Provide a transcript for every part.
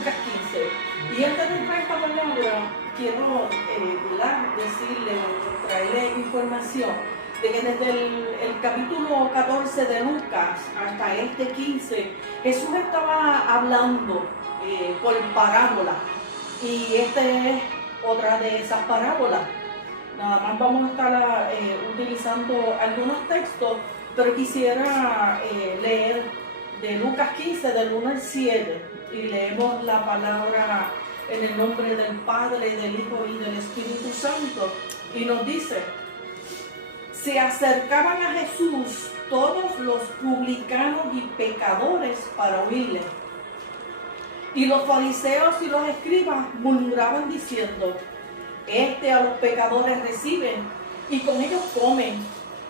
Lucas 15. Y antes de entrar a esta palabra, quiero traerle información de que desde el capítulo 14 de Lucas hasta este 15, Jesús estaba hablando por parábola. Y esta es otra de esas parábolas. Nada más vamos a estar utilizando algunos textos, pero quisiera leer de Lucas 15, del 1 al 7, y leemos la palabra en el nombre del Padre, del Hijo y del Espíritu Santo. Y nos dice: se acercaban a Jesús todos los publicanos y pecadores para oírle. Y los fariseos y los escribas murmuraban diciendo: este a los pecadores reciben y con ellos comen.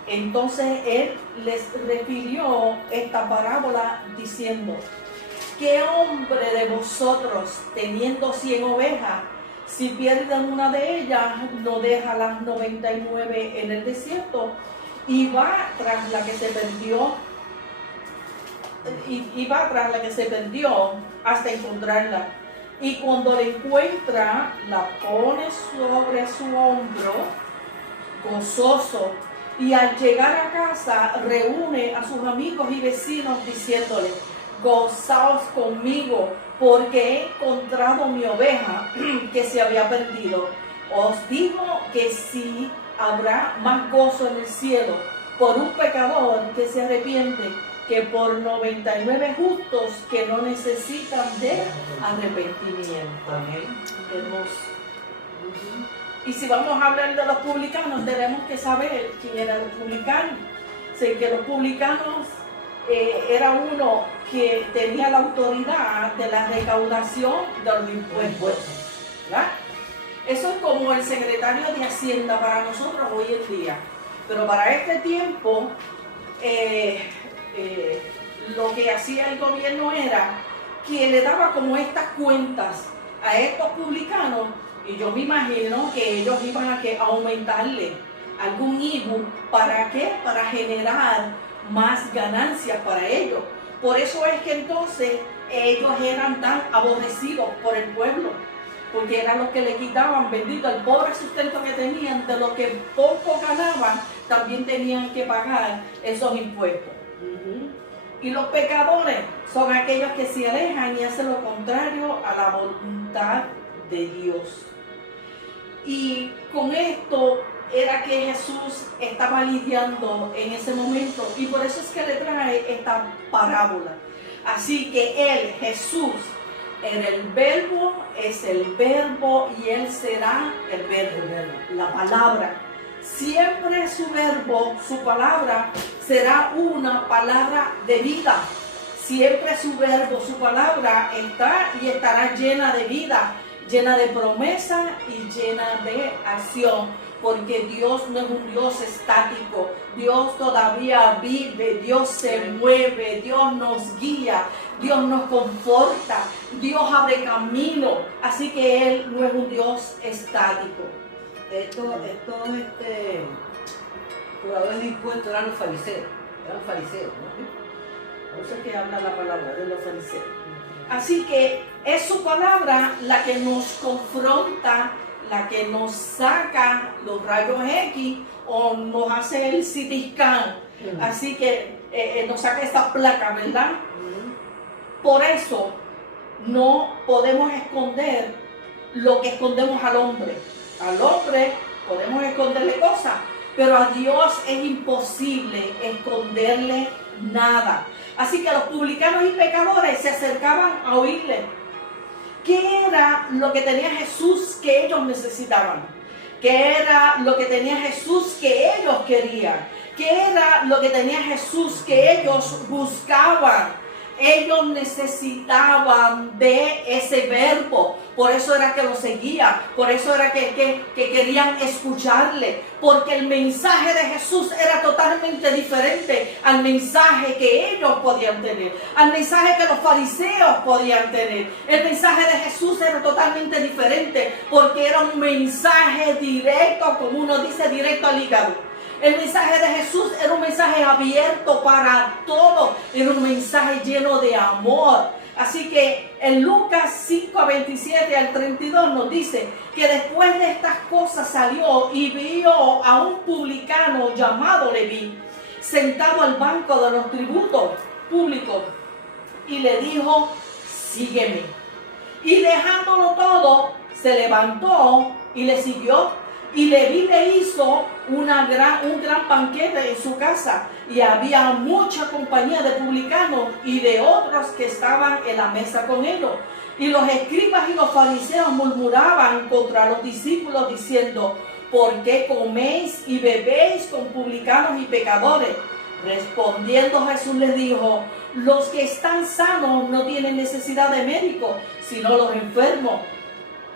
Entonces él les refirió esta parábola diciendo: ¿qué hombre de vosotros, teniendo 100 ovejas, si pierden una de ellas, no deja las 99 en el desierto y va tras la que se perdió? Y va tras la que se perdió hasta encontrarla. Y cuando la encuentra, la pone sobre su hombro, gozoso. Y al llegar a casa, reúne a sus amigos y vecinos diciéndole: gozaos conmigo, porque he encontrado mi oveja que se había perdido. Os digo que sí habrá más gozo en el cielo por un pecador que se arrepiente que por 99 justos que no necesitan de arrepentimiento. Amén. Y si vamos a hablar de los publicanos, tenemos que saber quién eran los publicanos. Sé que los publicanos era uno que tenía la autoridad de la recaudación de los impuestos, ¿verdad? Eso es como el secretario de Hacienda para nosotros hoy en día. Pero para este tiempo, lo que hacía el gobierno era que le daba como estas cuentas a estos publicanos, y yo me imagino que ellos iban a aumentarle algún IBU. ¿Para qué? Para generar más ganancias para ellos. Por eso es que entonces ellos eran tan aborrecidos por el pueblo, porque eran los que le quitaban, bendito, el pobre sustento que tenían, de lo que poco ganaban, también tenían que pagar esos impuestos. Y los pecadores son aquellos que se alejan y hacen lo contrario a la voluntad de Dios. Y con esto era que Jesús estaba lidiando en ese momento, y por eso es que le trae esta parábola. Así que él, Jesús, era el verbo, es el verbo, y él será el verbo, la palabra. Siempre su verbo, su palabra, será una palabra de vida. Siempre su verbo, su palabra está y estará llena de vida, llena de promesa y llena de acción. Porque Dios no es un Dios estático. Dios todavía vive, Dios se mueve, Dios nos guía, Dios nos conforta, Dios abre camino. Así que Él no es un Dios estático. Estos cobradores de impuestos eran los fariseos, ¿no? Por eso es que habla la palabra de los fariseos. Así que es su palabra la que nos confronta, la que nos saca los rayos X o nos hace el CT scan. Así que nos saca esta placa, ¿verdad? Por eso no podemos esconder lo que escondemos al hombre. Al hombre podemos esconderle cosas, pero a Dios es imposible esconderle nada. Así que los publicanos y pecadores se acercaban a oírle. ¿Qué era lo que tenía Jesús que ellos necesitaban? ¿Qué era lo que tenía Jesús que ellos querían? ¿Qué era lo que tenía Jesús que ellos buscaban? Ellos necesitaban de ese verbo. Por eso era que lo seguían. Por eso era que querían escucharle. Porque el mensaje de Jesús era totalmente diferente al mensaje que ellos podían tener, al mensaje que los fariseos podían tener. El mensaje de Jesús era totalmente diferente, porque era un mensaje directo, como uno dice, directo al hígado. El mensaje de Jesús era un mensaje abierto para todos, era un mensaje lleno de amor. Así que en Lucas 5, 27 al 32 nos dice que después de estas cosas salió y vio a un publicano llamado Leví sentado al banco de los tributos públicos y le dijo: sígueme. Y dejándolo todo, se levantó y le siguió. Y Leví le hizo un gran banquete en su casa, y había mucha compañía de publicanos y de otros que estaban en la mesa con ellos. Y los escribas y los fariseos murmuraban contra los discípulos diciendo: ¿por qué coméis y bebéis con publicanos y pecadores? Respondiendo Jesús les dijo: los que están sanos no tienen necesidad de médico, sino los enfermos.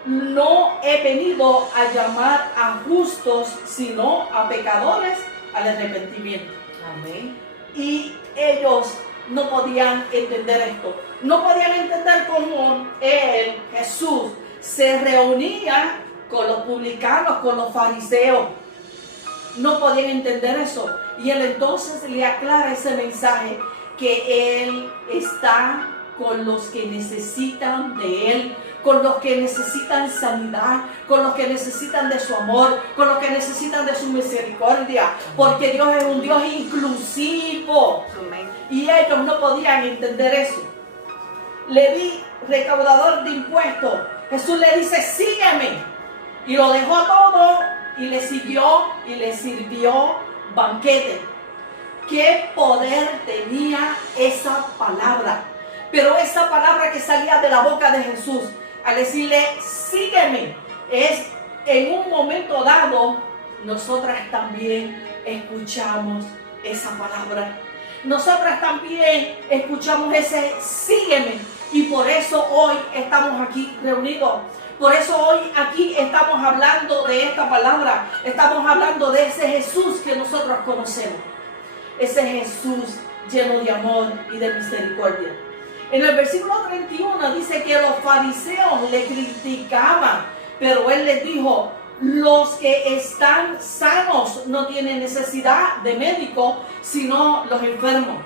No he venido a llamar a justos, sino a pecadores al arrepentimiento. Amén. Y ellos no podían entender esto. No podían entender cómo él, Jesús, se reunía con los publicanos, con los fariseos. No podían entender eso. Y él entonces le aclara ese mensaje, que él está con los que necesitan de él, con los que necesitan sanidad, con los que necesitan de su amor, con los que necesitan de su misericordia, porque Dios es un Dios inclusivo. Amén. Y ellos no podían entender eso. Leví, recaudador de impuestos, Jesús le dice: sígueme. Y lo dejó todo y le siguió y le sirvió banquete. ¿Qué poder tenía esa palabra? Pero esa palabra que salía de la boca de Jesús, al decirle: sígueme, es en un momento dado, nosotras también escuchamos esa palabra. Nosotras también escuchamos ese sígueme. Y por eso hoy estamos aquí reunidos. Por eso hoy aquí estamos hablando de esta palabra. Estamos hablando de ese Jesús que nosotros conocemos. Ese Jesús lleno de amor y de misericordia. En el versículo 31 dice que los fariseos le criticaban, pero él les dijo: los que están sanos no tienen necesidad de médico, sino los enfermos.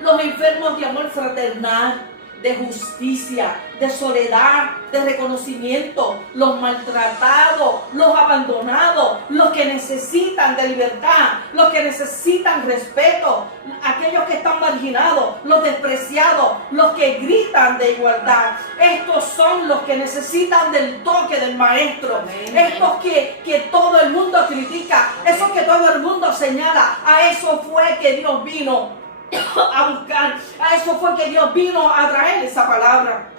Los enfermos de amor fraternal, de justicia, de soledad, de reconocimiento, los maltratados, los abandonados, los que necesitan de libertad, los que necesitan respeto, aquellos que están marginados, los despreciados, los que gritan de igualdad. Estos son los que necesitan del toque del maestro. Amén. Estos que todo el mundo critica, esos que todo el mundo señala. A eso fue que Dios vino a buscar, a eso fue que Dios vino a traer esa palabra.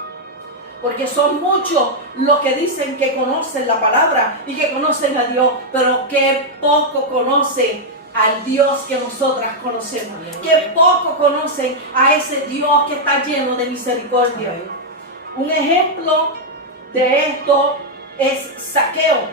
Porque son muchos los que dicen que conocen la palabra y que conocen a Dios, pero que poco conocen al Dios que nosotras conocemos. Que poco conocen a ese Dios que está lleno de misericordia. Un ejemplo de esto es Zaqueo,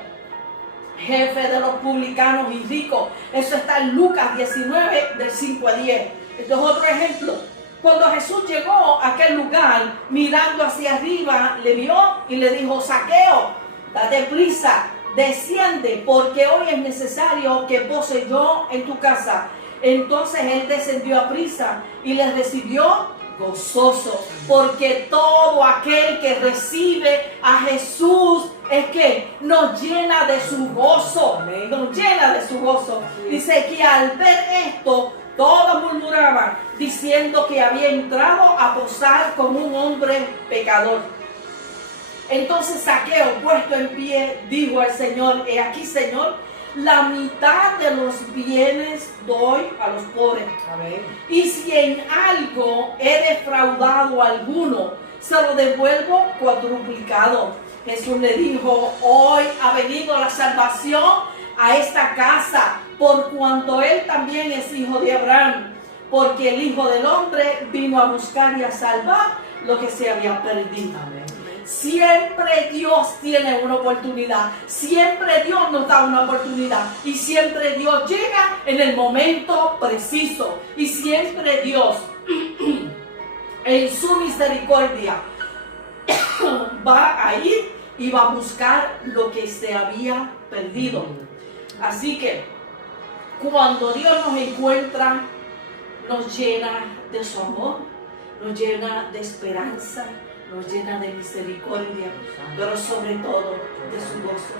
jefe de los publicanos y ricos. Eso está en Lucas 19, del 5 a 10. Esto es otro ejemplo. Cuando Jesús llegó a aquel lugar, mirando hacia arriba, le vio y le dijo: Zaqueo, date prisa, desciende, porque hoy es necesario que pose yo en tu casa. Entonces él descendió a prisa y le recibió gozoso, porque todo aquel que recibe a Jesús es que nos llena de su gozo. Nos llena de su gozo. Dice que al ver esto, todos murmuraban, diciendo que había entrado a posar con un hombre pecador. Entonces Zaqueo, puesto en pie, dijo al Señor: he aquí, Señor, la mitad de los bienes doy a los pobres. Amén. Y si en algo he defraudado a alguno, se lo devuelvo cuadruplicado. Jesús le dijo: hoy ha venido la salvación a esta casa, por cuanto él también es hijo de Abraham, porque el Hijo del Hombre vino a buscar y a salvar lo que se había perdido. Amén. Siempre Dios tiene una oportunidad, siempre Dios nos da una oportunidad, y siempre Dios llega en el momento preciso, y siempre Dios en su misericordia va a ir y va a buscar lo que se había perdido. Así que cuando Dios nos encuentra, nos llena de su amor, nos llena de esperanza, nos llena de misericordia, pero sobre todo de su gozo.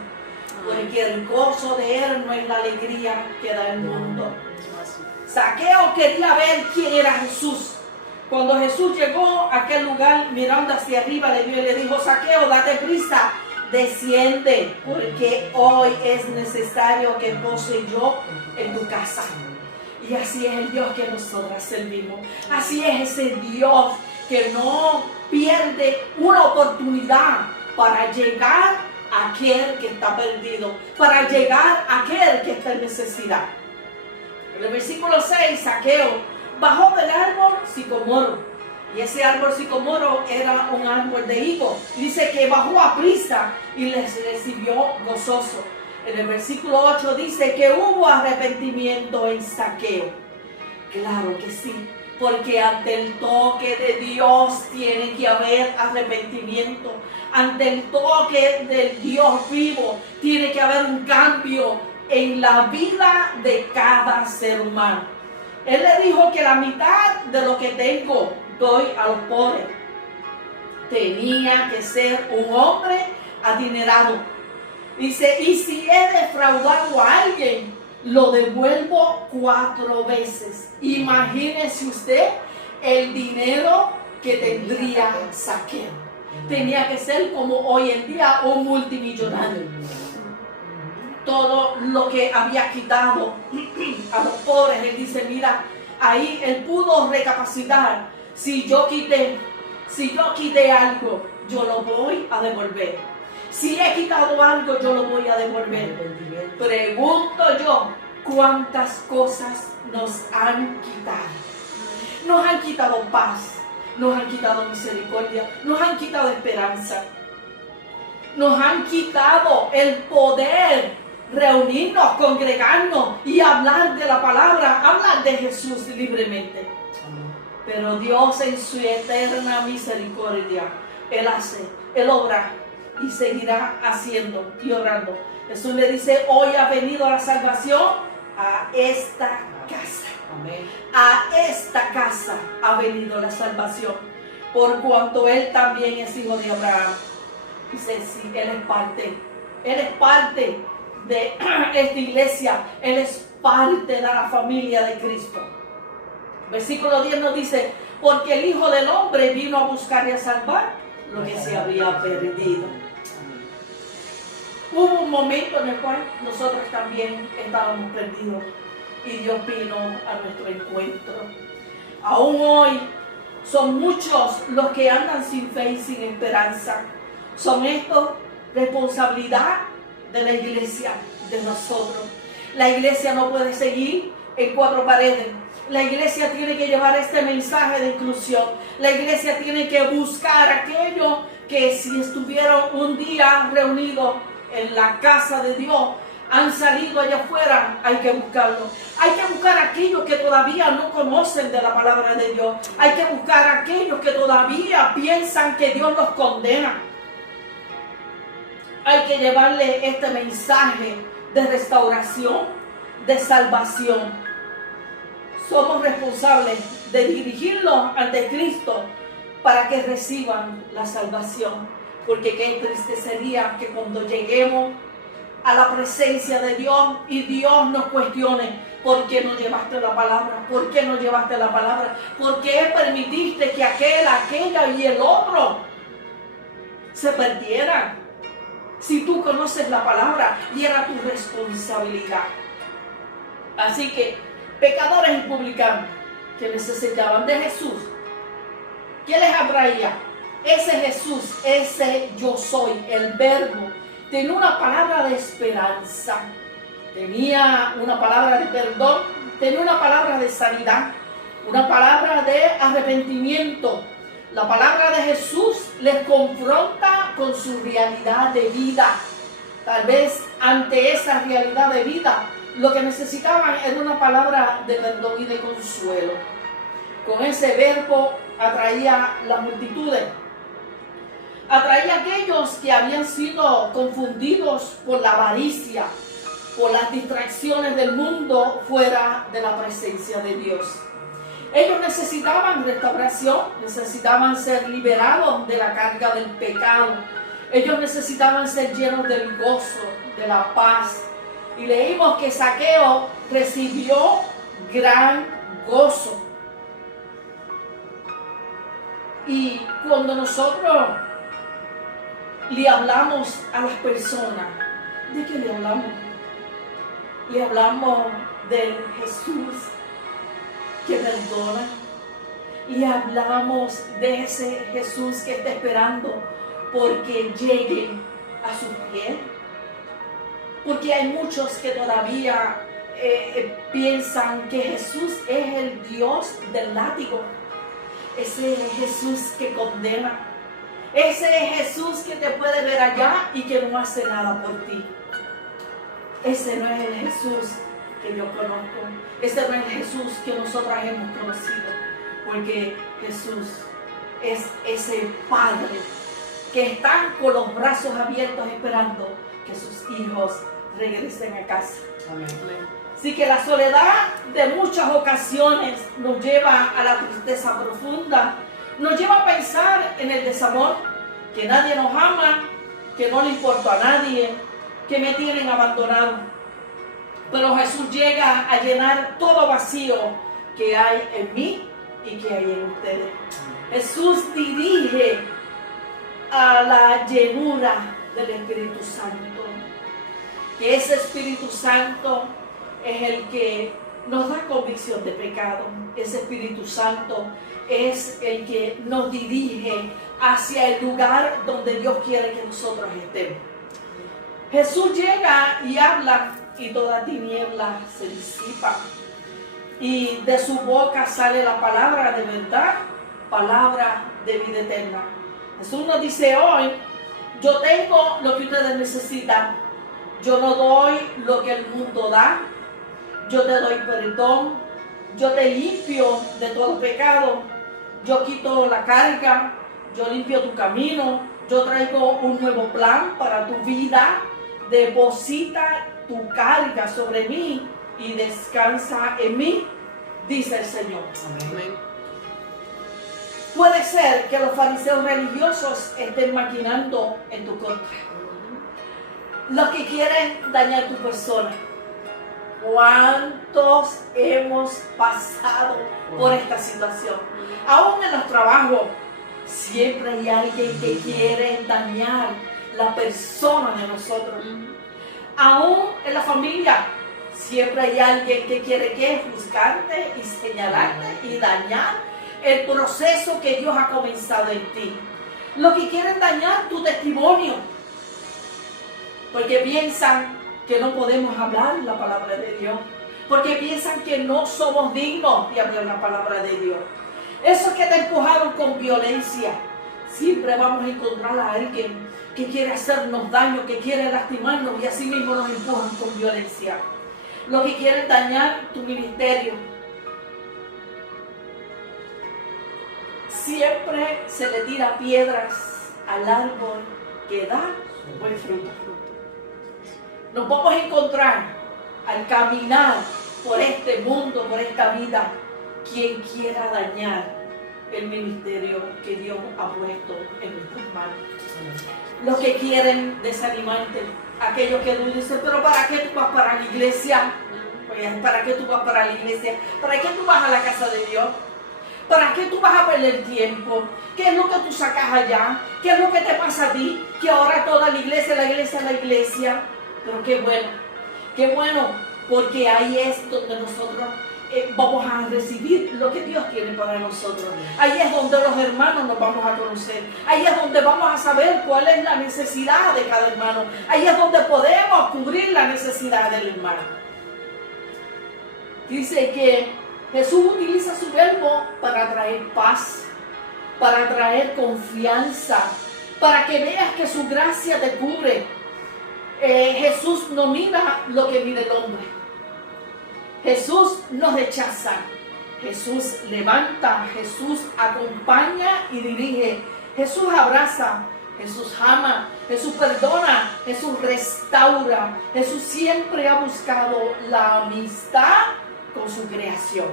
Porque el gozo de Él no es la alegría que da el mundo. Zaqueo quería ver quién era Jesús. Cuando Jesús llegó a aquel lugar, mirando hacia arriba, le vio y le dijo: Zaqueo, date prisa, desciende, porque hoy es necesario que pose yo en tu casa. Y así es el Dios que nosotras servimos. Así es ese Dios que no pierde una oportunidad para llegar a aquel que está perdido, para llegar a aquel que está en necesidad. En el versículo 6, Zaqueo bajó del árbol sicomoro. Y ese árbol sicomoro era un árbol de higo. Dice que bajó a prisa y les recibió gozoso. En el versículo 8 dice que hubo arrepentimiento en Zaqueo. Claro que sí, porque ante el toque de Dios tiene que haber arrepentimiento. Ante el toque del Dios vivo tiene que haber un cambio en la vida de cada ser humano. Él le dijo que la mitad de lo que tengo doy a los pobres. Tenía que ser un hombre adinerado. Dice, y si he defraudado a alguien, lo devuelvo 4 veces. Imagínese usted el dinero que tendría Zaqueo. Tenía que ser como hoy en día un multimillonario. Todo lo que había quitado a los pobres, él dice, mira, ahí él pudo recapacitar. Si yo quité algo, yo lo voy a devolver. Si he quitado algo, yo lo voy a devolver. Pregunto yo, ¿cuántas cosas nos han quitado? Nos han quitado paz, nos han quitado misericordia, nos han quitado esperanza. Nos han quitado el poder reunirnos, congregarnos y hablar de la palabra, hablar de Jesús libremente. Pero Dios en su eterna misericordia, Él hace, Él obra y seguirá haciendo y orando. Jesús le dice, hoy ha venido la salvación a esta casa. Amén. A esta casa ha venido la salvación, por cuanto Él también es hijo de Abraham. Dice, sí, Él es parte de esta iglesia, Él es parte de la familia de Cristo. Versículo 10 nos dice, porque el Hijo del Hombre vino a buscar y a salvar lo que se había perdido. Hubo un momento en el cual nosotros también estábamos perdidos y Dios vino a nuestro encuentro. Aún hoy son muchos los que andan sin fe y sin esperanza. Son esto responsabilidad de la iglesia, de nosotros. La iglesia no puede seguir en 4 paredes. La iglesia tiene que llevar este mensaje de inclusión. La iglesia tiene que buscar aquello que si estuvieron un día reunidos en la casa de Dios, han salido allá afuera, hay que buscarlo. Hay que buscar a aquellos que todavía no conocen de la palabra de Dios. Hay que buscar a aquellos que todavía piensan que Dios los condena. Hay que llevarle este mensaje de restauración, de salvación. Somos responsables de dirigirlos ante Cristo para que reciban la salvación. Porque qué triste sería que cuando lleguemos a la presencia de Dios y Dios nos cuestione, ¿por qué no llevaste la palabra? ¿Por qué no llevaste la palabra? ¿Por qué permitiste que aquella y el otro se perdieran? Si tú conoces la palabra y era tu responsabilidad. Así que pecadores y publicanos que necesitaban de Jesús, ¿qué les atraía? Ese Jesús, ese yo soy, el verbo, tenía una palabra de esperanza, tenía una palabra de perdón, tenía una palabra de sanidad, una palabra de arrepentimiento. La palabra de Jesús les confronta con su realidad de vida. Tal vez ante esa realidad de vida, lo que necesitaban era una palabra de perdón y de consuelo. Con ese verbo atraía las multitudes. Atraía a aquellos que habían sido confundidos por la avaricia, por las distracciones del mundo fuera de la presencia de Dios. Ellos necesitaban restauración, necesitaban ser liberados de la carga del pecado. Ellos necesitaban ser llenos del gozo, de la paz. Y leímos que Zaqueo recibió gran gozo. Y cuando nosotros le hablamos a las personas, ¿de qué le hablamos? Le hablamos del Jesús que perdona. Le hablamos de ese Jesús que está esperando porque llegue a sus pies. Porque hay muchos que todavía piensan que Jesús es el Dios del látigo. Ese Jesús que condena. Ese Jesús que te puede ver allá y que no hace nada por ti. Ese no es el Jesús que yo conozco. Ese no es el Jesús que nosotras hemos conocido. Porque Jesús es ese Padre que está con los brazos abiertos esperando que sus hijos regresen a casa. Amén. Así que la soledad de muchas ocasiones nos lleva a la tristeza profunda, nos lleva a pensar en el desamor, que nadie nos ama, que no le importa a nadie, que me tienen abandonado. Pero Jesús llega a llenar todo vacío que hay en mí y que hay en ustedes. Jesús dirige a la llenura del Espíritu Santo, que ese Espíritu Santo es el que nos da convicción de pecado. Ese Espíritu Santo es el que nos dirige hacia el lugar donde Dios quiere que nosotros estemos. Jesús llega y habla y toda tiniebla se disipa. Y de su boca sale la palabra de verdad, palabra de vida eterna. Jesús nos dice hoy, yo tengo lo que ustedes necesitan. Yo no doy lo que el mundo da. Yo te doy perdón, yo te limpio de todo pecado, yo quito la carga, yo limpio tu camino, yo traigo un nuevo plan para tu vida, deposita tu carga sobre mí y descansa en mí, dice el Señor. Amén. Puede ser que los fariseos religiosos estén maquinando en tu contra, los que quieren dañar tu persona. ¿Cuántos hemos pasado por esta situación? Aún en los trabajos, siempre hay alguien que quiere dañar la persona de nosotros. Aún en la familia, siempre hay alguien que quiere juzgarte y señalarte y dañar el proceso que Dios ha comenzado en ti. Los que quieren dañar tu testimonio, porque piensan que no podemos hablar la palabra de Dios, porque piensan que no somos dignos de hablar la palabra de Dios. Esos que te empujaron con violencia, siempre vamos a encontrar a alguien que quiere hacernos daño, que quiere lastimarnos y así mismo nos empujan con violencia. Los que quieren dañar tu ministerio, siempre se le tira piedras al árbol que da buen fruto. Nos vamos a encontrar al caminar por este mundo, por esta vida, quien quiera dañar el ministerio que Dios ha puesto en nuestras manos. Los que quieren desanimarte, aquellos que dicen, pero ¿para qué tú vas para la iglesia? ¿Para qué tú vas para la iglesia? ¿Para qué tú vas a la casa de Dios? ¿Para qué tú vas a perder tiempo? ¿Qué es lo que tú sacas allá? ¿Qué es lo que te pasa a ti? Que ahora toda la iglesia. Pero qué bueno, porque ahí es donde nosotros vamos a recibir lo que Dios tiene para nosotros. Ahí es donde los hermanos nos vamos a conocer. Ahí es donde vamos a saber cuál es la necesidad de cada hermano. Ahí es donde podemos cubrir la necesidad del hermano. Dice que Jesús utiliza su verbo para traer paz, para traer confianza, para que veas que su gracia te cubre. Jesús no mira lo que mira el hombre. Jesús no rechaza. Jesús levanta. Jesús acompaña y dirige. Jesús abraza. Jesús ama. Jesús perdona. Jesús restaura. Jesús siempre ha buscado la amistad con su creación.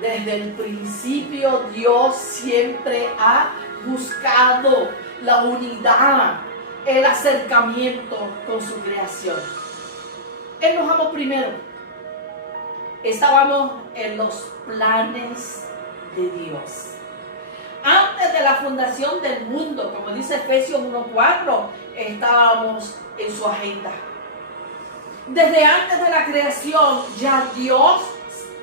Desde el principio Dios siempre ha buscado la unidad, el acercamiento con su creación. Él nos amó primero. Estábamos en los planes de Dios. Antes de la fundación del mundo, como dice Efesios 1:4, estábamos en su agenda. Desde antes de la creación ya Dios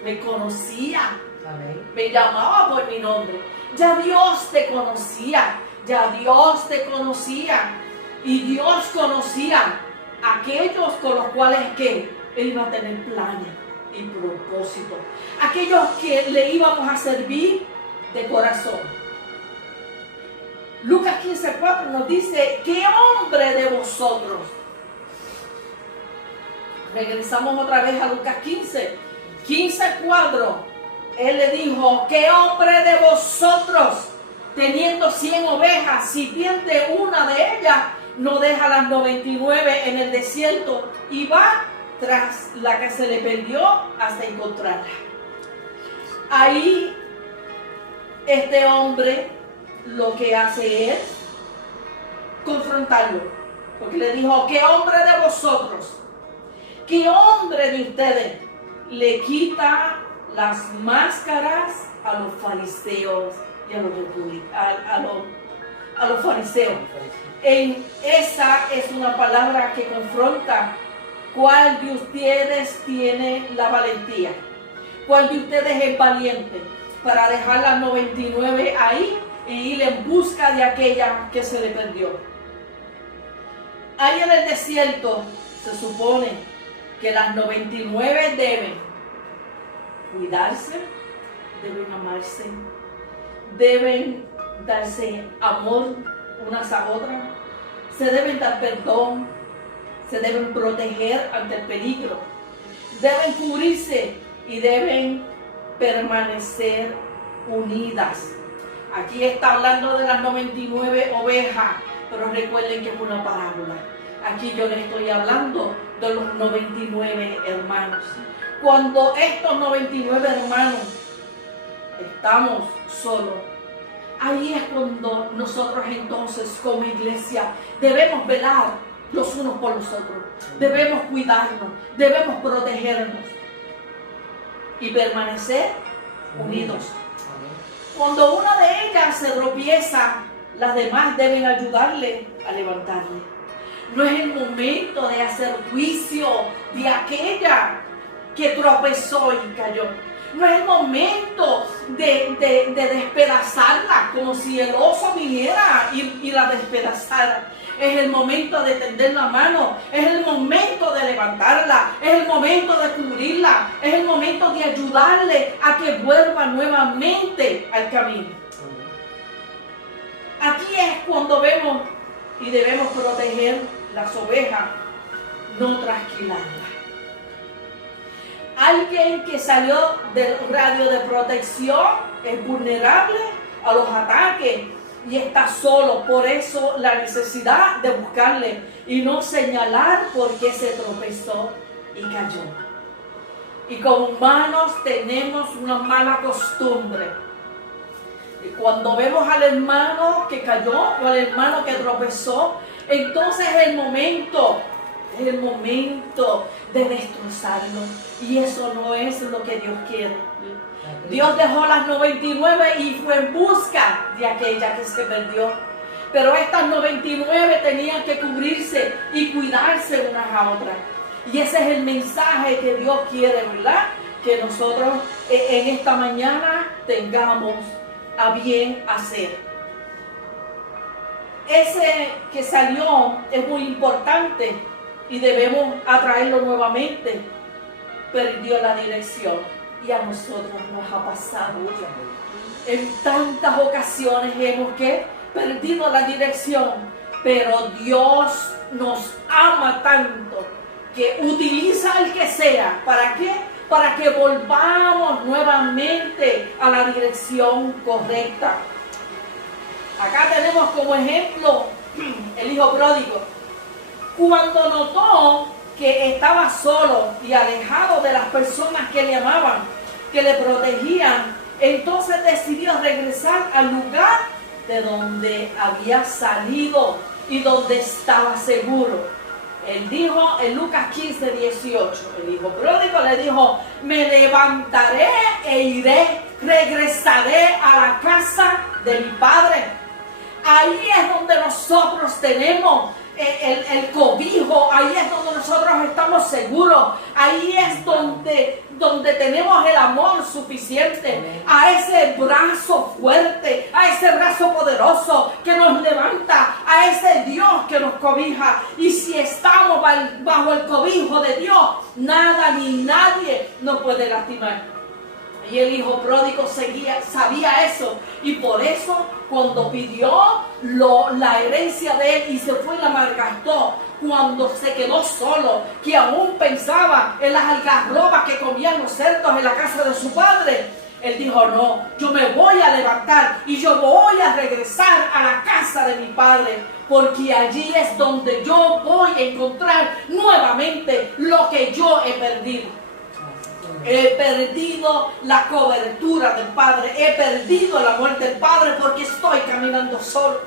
me conocía. Amén. Me llamaba por mi nombre. Ya Dios te conocía. Ya Dios te conocía. Y Dios conocía a aquellos con los cuales que Él iba a tener planes y propósitos. Aquellos que le íbamos a servir de corazón. Lucas 15:4 nos dice, ¿qué hombre de vosotros? Regresamos otra vez a Lucas 15:4. Él le dijo, ¿qué hombre de vosotros, teniendo 100 ovejas, si pierde una de ellas, no deja las 99 en el desierto y va tras la que se le perdió hasta encontrarla? Ahí este hombre lo que hace es confrontarlo, porque le dijo, ¿qué hombre de vosotros, qué hombre de ustedes le quita las máscaras a los fariseos y a los fariseos? Esa es una palabra que confronta. ¿Cuál de ustedes tiene la valentía? ¿Cuál de ustedes es valiente para dejar las 99 ahí e ir en busca de aquella que se le perdió? Ahí en el desierto se supone que las 99 deben cuidarse, deben amarse, deben darse amor unas a otras, se deben dar perdón, se deben proteger ante el peligro, deben cubrirse y deben permanecer unidas. Aquí está hablando de las 99 ovejas, pero recuerden que es una parábola. Aquí yo les estoy hablando de los 99 hermanos. Cuando estos 99 hermanos estamos solos, ahí es cuando nosotros entonces como iglesia debemos velar los unos por los otros. Debemos cuidarnos, debemos protegernos y permanecer unidos. Cuando una de ellas se tropieza, las demás deben ayudarle a levantarle. No es el momento de hacer juicio de aquella que tropezó y cayó. No es el momento de despedazarla como si el oso viniera y la despedazara. Es el momento de tender la mano, es el momento de levantarla, es el momento de cubrirla, es el momento de ayudarle a que vuelva nuevamente al camino. Aquí es cuando vemos y debemos proteger las ovejas, no trasquilarlas. Alguien que salió del radio de protección es vulnerable a los ataques y está solo. Por eso la necesidad de buscarle y no señalar por qué se tropezó y cayó. Y como humanos tenemos una mala costumbre. Y cuando vemos al hermano que cayó o al hermano que tropezó, entonces es el momento de destrozarlo. Y eso no es lo que Dios quiere. Dios dejó las 99 y fue en busca de aquella que se perdió. Pero estas 99 tenían que cubrirse y cuidarse unas a otras. Y ese es el mensaje que Dios quiere, ¿verdad? Que nosotros en esta mañana tengamos a bien hacer. Ese que salió es muy importante y debemos atraerlo nuevamente. Perdió la dirección y a nosotros nos ha pasado. En tantas ocasiones hemos perdido la dirección, pero Dios nos ama tanto que utiliza al que sea. ¿Para qué? Para que volvamos nuevamente a la dirección correcta. Acá tenemos como ejemplo el hijo pródigo. Cuando notó que estaba solo y alejado de las personas que le amaban, que le protegían, entonces decidió regresar al lugar de donde había salido y donde estaba seguro. Él dijo en Lucas 15:18, el hijo pródigo le dijo: me levantaré e iré, regresaré a la casa de mi padre. Ahí es donde nosotros tenemos el cobijo, ahí es donde nosotros estamos seguros, ahí es donde tenemos el amor suficiente, a ese brazo fuerte, a ese brazo poderoso que nos levanta, a ese Dios que nos cobija. Y si estamos bajo el cobijo de Dios, nada ni nadie nos puede lastimar. Y el hijo pródigo sabía eso, y por eso cuando pidió la herencia de él y se fue y la malgastó, cuando se quedó solo, que aún pensaba en las algarrobas que comían los cerdos en la casa de su padre, él dijo: no, yo me voy a levantar y yo voy a regresar a la casa de mi padre, porque allí es donde yo voy a encontrar nuevamente lo que yo he perdido. He perdido la cobertura del Padre, he perdido el amor del Padre porque estoy caminando solo.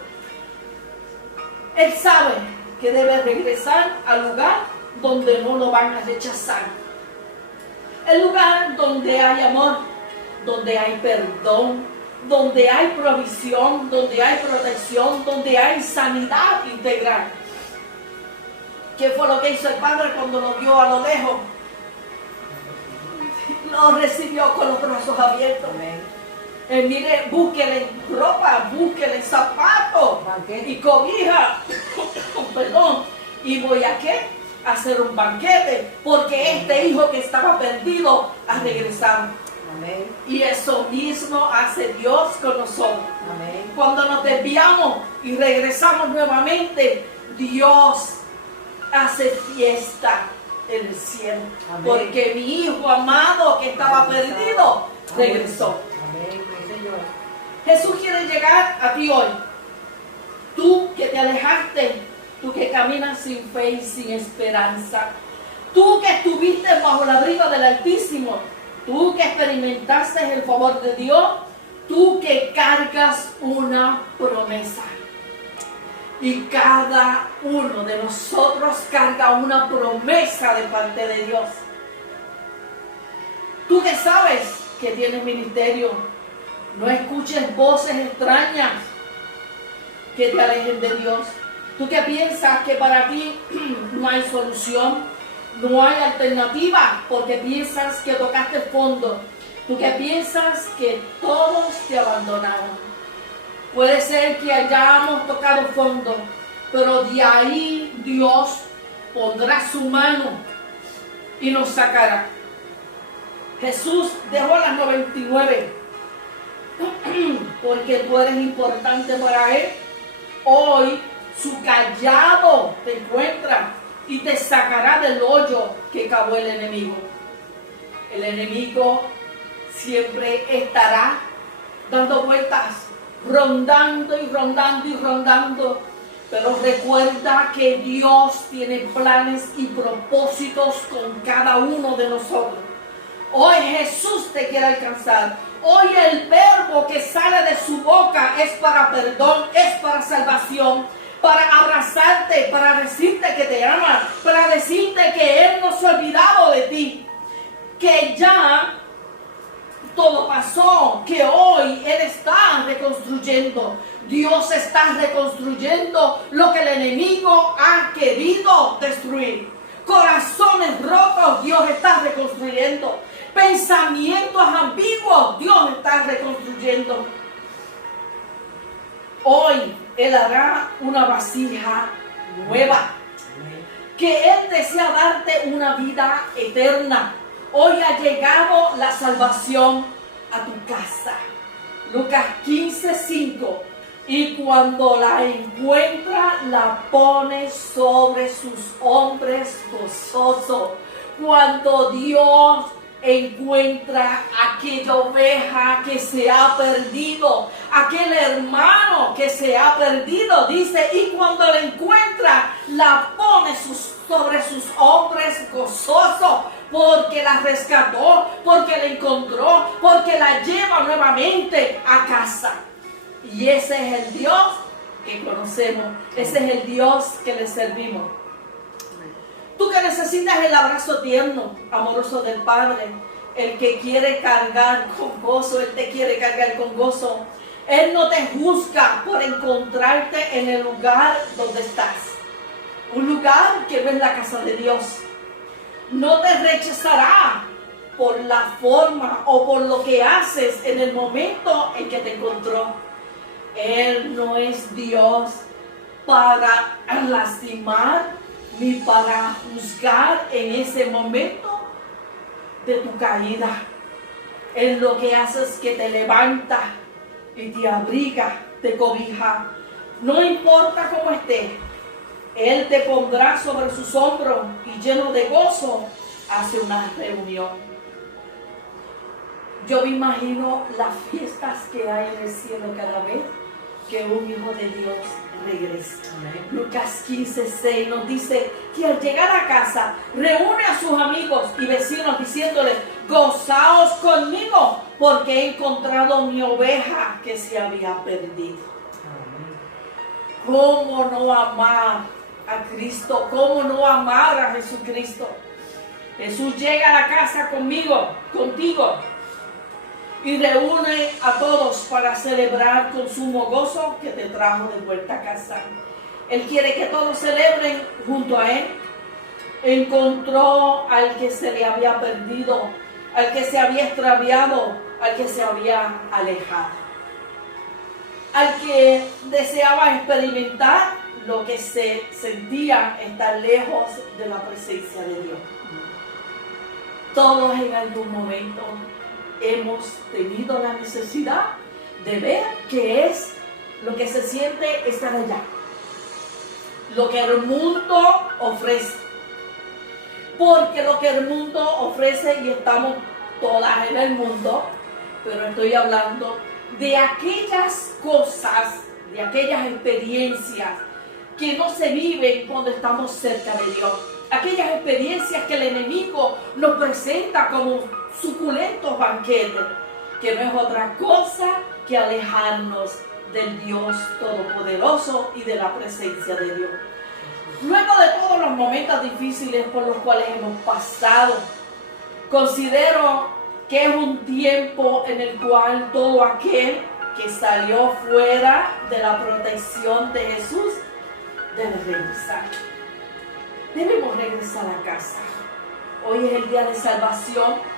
Él sabe que debe regresar al lugar donde no lo van a rechazar. El lugar donde hay amor, donde hay perdón, donde hay provisión, donde hay protección, donde hay sanidad integral. ¿Qué fue lo que hizo el Padre cuando lo vio a lo lejos? Lo recibió con los brazos abiertos. Mire, búsquele ropa, búsquele zapatos y cobija. Perdón. ¿Y voy a qué? A hacer un banquete, porque este hijo que estaba perdido ha regresado. Amén. Y eso mismo hace Dios con nosotros. Amén. Cuando nos desviamos y regresamos nuevamente, Dios hace fiesta en el cielo. Amén. Porque mi hijo amado que estaba perdido regresó. Amén. Jesús quiere llegar a ti hoy. Tú que te alejaste, tú que caminas sin fe y sin esperanza, tú que estuviste bajo el abrigo del Altísimo, tú que experimentaste el favor de Dios, tú que cargas una promesa. Y cada uno de nosotros carga una promesa de parte de Dios. Tú que sabes que tienes ministerio, no escuches voces extrañas que te alejen de Dios. Tú que piensas que para ti no hay solución, no hay alternativa, porque piensas que tocaste fondo. Tú que piensas que todos te abandonaron. Puede ser que hayamos tocado fondo, pero de ahí Dios pondrá su mano y nos sacará. Jesús dejó las 99 porque tú eres importante para Él. Hoy su cayado te encuentra y te sacará del hoyo que cavó el enemigo. El enemigo siempre estará dando vueltas, rondando y rondando y rondando. Pero recuerda que Dios tiene planes y propósitos con cada uno de nosotros. Hoy Jesús te quiere alcanzar. Hoy el verbo que sale de su boca es para perdón, es para salvación, para abrazarte, para decirte que te ama, para decirte que Él no se ha olvidado de ti, que ya todo pasó, que hoy Él está reconstruyendo. Dios está reconstruyendo lo que el enemigo ha querido destruir. Corazones rotos, Dios está reconstruyendo. Pensamientos ambiguos, Dios está reconstruyendo. Hoy Él hará una vasija nueva. Que Él desea darte una vida eterna. Hoy ha llegado la salvación a tu casa. Lucas 15:5. Y cuando la encuentra, la pone sobre sus hombros gozoso. Cuando Dios encuentra aquella oveja que se ha perdido, aquel hermano que se ha perdido, dice, y cuando la encuentra, la pone sobre sus hombros gozoso, porque la rescató, porque la encontró, porque la lleva nuevamente a casa. Y ese es el Dios que conocemos, ese es el Dios que le servimos. Tú que necesitas el abrazo tierno, amoroso del Padre, el que quiere cargar con gozo, Él te quiere cargar con gozo. Él no te juzga por encontrarte en el lugar donde estás. Un lugar que no es la casa de Dios. No te rechazará por la forma o por lo que haces en el momento en que te encontró. Él no es Dios para lastimar ni para juzgar en ese momento de tu caída. Él lo que hace es que te levanta y te abriga, te cobija. No importa cómo estés, Él te pondrá sobre sus hombros y lleno de gozo hace una reunión. Yo me imagino las fiestas que hay en el cielo cada vez que un hijo de Dios regresa. Amén. Lucas 15:6 nos dice que al llegar a casa reúne a sus amigos y vecinos diciéndoles: gozaos conmigo porque he encontrado mi oveja que se había perdido. Amén. ¿Cómo no amar a Cristo? ¿Cómo no amar a Jesucristo? Jesús llega a la casa contigo, y reúne a todos para celebrar con sumo gozo que te trajo de vuelta a casa. Él quiere que todos celebren junto a Él. Encontró al que se le había perdido, al que se había extraviado, al que se había alejado, al que deseaba experimentar lo que se sentía estar lejos de la presencia de Dios. Todos en algún momento hemos tenido la necesidad de ver qué es lo que se siente estar allá, lo que el mundo ofrece, porque lo que el mundo ofrece, y estamos todas en el mundo, pero estoy hablando de aquellas cosas, de aquellas experiencias que no se viven cuando estamos cerca de Dios, aquellas experiencias que el enemigo nos presenta como suculentos banquetes, que no es otra cosa que alejarnos del Dios Todopoderoso y de la presencia de Dios. Luego de todos los momentos difíciles por los cuales hemos pasado, considero que es un tiempo en el cual todo aquel que salió fuera de la protección de Jesús debe regresar. Debemos regresar a casa. Hoy es el día de salvación.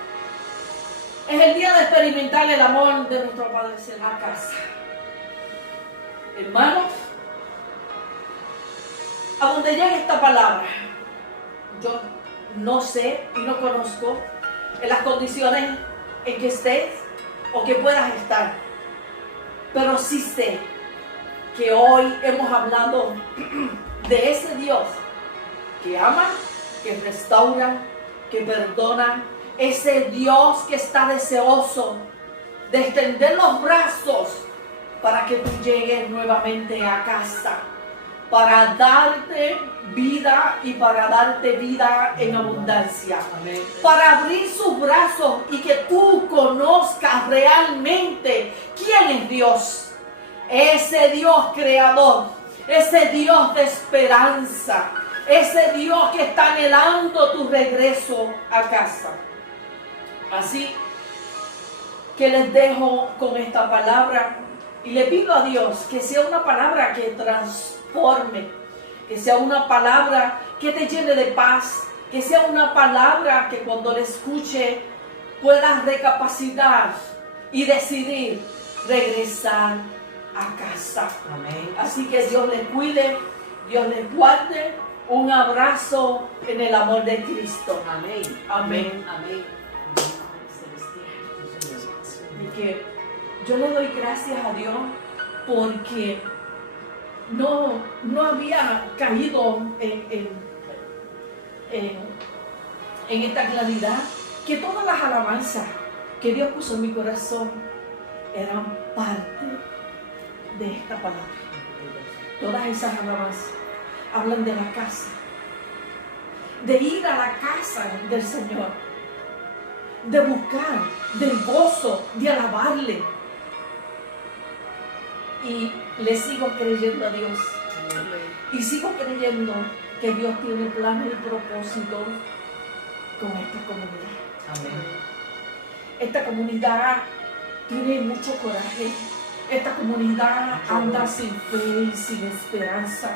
Es el día de experimentar el amor de nuestro Padre en la casa. Hermanos, a donde llegue esta palabra, yo no sé y no conozco en las condiciones en que estés o que puedas estar, pero sí sé que hoy hemos hablado de ese Dios que ama, que restaura, que perdona, ese Dios que está deseoso de extender los brazos para que tú llegues nuevamente a casa, para darte vida y para darte vida en abundancia. Amén. Para abrir sus brazos y que tú conozcas realmente quién es Dios. Ese Dios creador, ese Dios de esperanza, ese Dios que está anhelando tu regreso a casa. Así que les dejo con esta palabra y le pido a Dios que sea una palabra que transforme, que sea una palabra que te llene de paz, que sea una palabra que cuando la escuche puedas recapacitar y decidir regresar a casa. Amén. Así que Dios les cuide, Dios les guarde. Un abrazo en el amor de Cristo. Amén. Amén. Amén. Y que yo le doy gracias a Dios porque no había caído en esta claridad, que todas las alabanzas que Dios puso en mi corazón eran parte de esta palabra. Todas esas alabanzas hablan de la casa. de ir a la casa del Señor, de buscar, del gozo, de alabarle. Y le sigo creyendo a Dios. Y sigo creyendo que Dios tiene planes y propósitos con esta comunidad. Amén. Esta comunidad tiene mucho coraje. Esta comunidad anda sin fe y sin esperanza.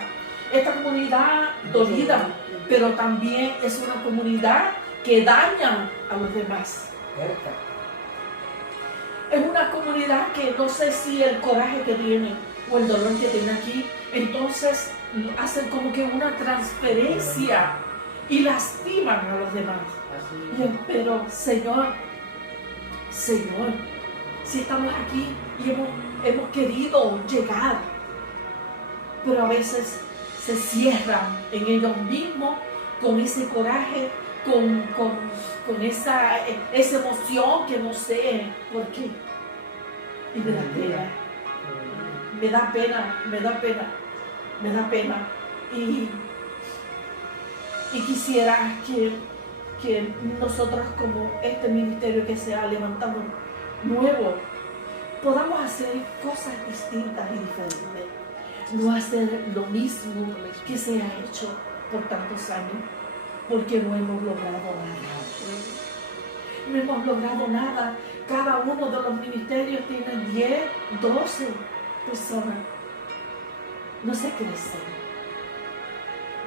Esta comunidad dolida, pero también es una comunidad que daña a los demás. Es una comunidad que no sé si el coraje que tiene o el dolor que tiene aquí, entonces hacen como que una transferencia y lastiman a los demás. Pero Señor, si estamos aquí y hemos querido llegar, pero a veces se cierran en ellos mismos con ese coraje, con esa emoción que no sé por qué. Y me da pena. Me da pena. Y quisiera que nosotros, como este ministerio que se ha levantado nuevo, podamos hacer cosas distintas y diferentes. No hacer lo mismo que se ha hecho por tantos años, porque no hemos logrado nada. No hemos logrado nada. Cada uno de los ministerios tiene 10, 12 personas. No se crece.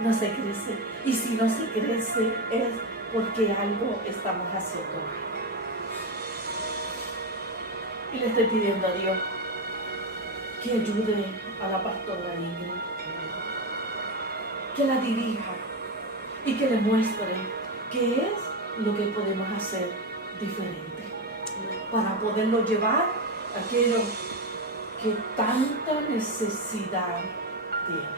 No se crece. Y si no se crece es porque algo estamos haciendo mal. Y le estoy pidiendo a Dios que ayude a la pastora Ingrid, que la dirija y que le muestre qué es lo que podemos hacer diferente para poderlo llevar a aquello que tanta necesidad tiene.